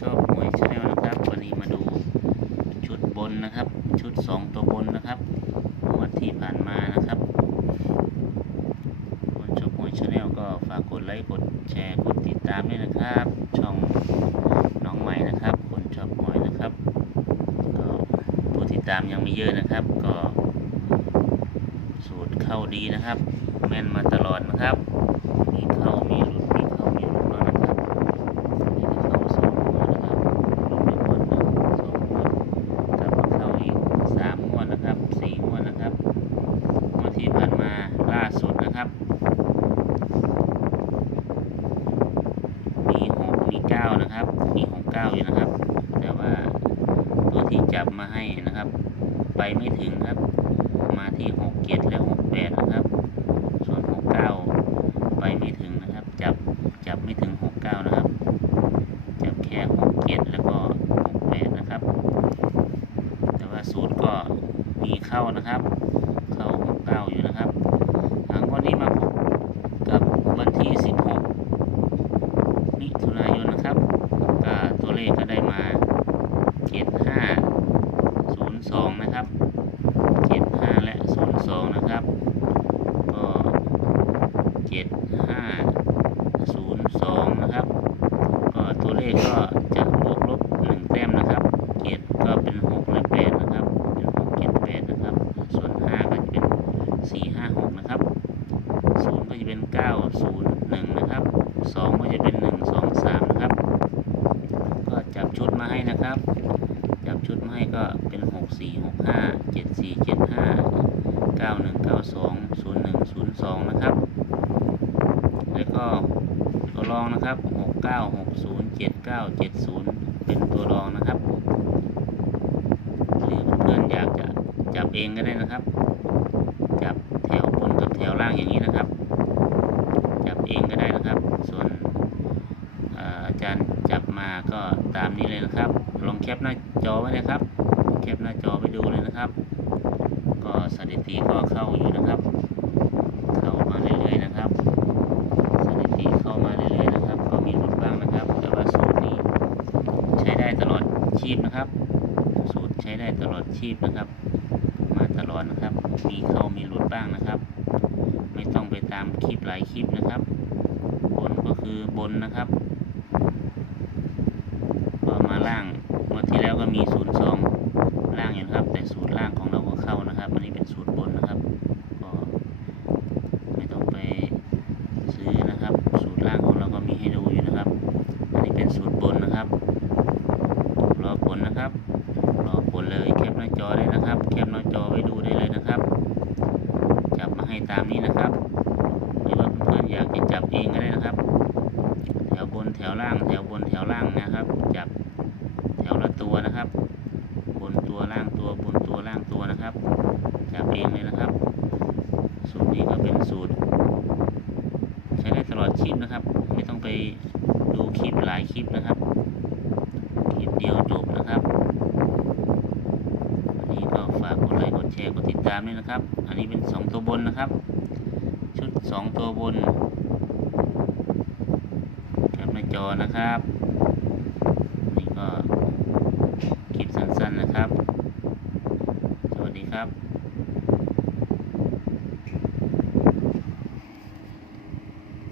ชอบมวยชาแนลนะครับ วันนี้มาดูชุดบนนะครับ ชุด 2 ตัวบนนะครับงวดที่ผ่านมานะครับคนชอบมวยชาแนลก็ฝากกดไลค์กดแชร์กดติดตามด้วยนะครับ ช่องน้องใหม่นะครับ คนชอบมวยนะครับก็ผู้ติดตามยังไม่เยอะนะครับ ก็สูตรเข้าดีนะครับ แม่นมาตลอดนะครับ มีเข้ามีหลุดมีเข้ามีหลุดแล้วนะครับ นี่ก็เข้าสองงวดนะครับลงไปงวดหนึ่งสองงวดกลับมาเข้าอีกสามงวดนะครับสี่งวดนะครับงวดที่ผ่านมาล่าสุดนะครับ มีห เก้านะครับ มีหกเก้าอยู่นะครับ แต่ว่าตัวที่จับมาให้นะครับ ไปไม่ถึงครับ มาที่หกเจ็ดและหกแปดนะครับ ส่วนหกเก้าไปไม่ถึงนะครับ จับจับไม่ถึงหกเก้านะครับ จับแค่หกเจ็ดแล้วก็หกแปดนะครับ แต่ว่าสูตรก็มีเข้านะครับ เข้าหกเก้าอยู่นะครับอ่างวันนี้มาพบกับวันที่สิบหกมิถุนายนนะครับก็ตัวเลขก็ได้มาเจ็ดห้าศูนย์สองนะครับเจ็ดห้าและศูนย์สองนะครับ ก็เจ็ดห้าศูนย์สองนะครับ ก็ตัวเลขก็จะบวกลบหนึ่งแต้มนะครับเจ็ดก็เป็นหกและแปดนะครับ เป็นหกเจ็ดแปดนะครับ ส่วนห้าก็จะเป็นสี่ห้าหกนะครับศูนย์ก็จะเป็นเก้าศูนย์หนึ่งนะครับสองก็จะ เป็นหนึ่งสองสามนะครับ ก็จับชุดมาให้นะครับ จับชุดมาให้ก็เป็นหกสี่หกห้าเจ็ดสี่เจ็ดห้าเก้าหนึ่งเก้าสองศูนย์หนึ่งศูนย์สองนะครับ แล้วก็ตัวรองนะครับหกเก้าหกศูนย์เจ็ดเก้าเจ็ดศูนย์เป็นตัวรองนะครับหรือเพื่อนอยากจะจับเองก็ได้นะครับ จับแถวบนกับแถวล่างอย่างนี้นะครับ จับเองก็ได้นะครับ ส่วนเอ่ออาจารย์จับมา ก็ตามนี้เลยนะครับ ลองแคปหน้าจอไว้นะครับ แคปหน้าจอไปดูเลยนะครับ ก็สถิติก็เข้าอยู่นะครับ เข้ามาเรื่อยๆนะครับ สถิติเข้ามาเรื่อยๆนะครับ ก็มีหลุดบ้างนะครับ แต่ว่าสูตรนี้ใช้ได้ตลอดชีพนะครับ สูตรใช้ได้ตลอดชีพนะครับ มาตลอดนะครับ มีเข้ามีหลุดบ้างนะครับ ไม่ต้องไปตามคลิปหลายคลิปนะครับ บนก็คือบนนะครับ ก็มาล่างงวดที่แล้วก็มีศูนย์สองล่างอยู่นะครับ แต่สูตรล่างของเราก็เข้านะครับ อันนี้เป็นสูตรบนนะครับ ก็ไม่ต้องไปซื้อนะครับ สูตรล่างของเราก็มีให้ดูอยู่นะครับ อัน นี้เป็นสูตรบนนะครับ รอผลนะครับ รอผลเลยแคปหน้าจอได้นะครับ แคปหน้าจอไว้ดูได้เลยนะครับ จับมาให้ตามนี้นะครับหรือว่าเพื่อนๆอยากจะจับเองก็ได้นะครับ แถวบนแถวล่าง แถวบนแถวล่างนะครับ จับแถวละตัวนะครับ บนตัวล่างตัวบนตัวล่างตัวนะครับ จับเองเลยนะครับ สูตรนี้ก็เป็นสูตร ใช้ได้ตลอดชีพนะครับ ไม่ต้องไป คลิปหลายคลิปนะครับ คลิปเดียวจบนะครับอันนี้ก็ฝากกดไลค์กดแชร์กดติดตามด้วยนะครับ อันนี้เป็นสองตัวบนนะครับ ชุดสองตัวบนแคปหน้าจอนะครับ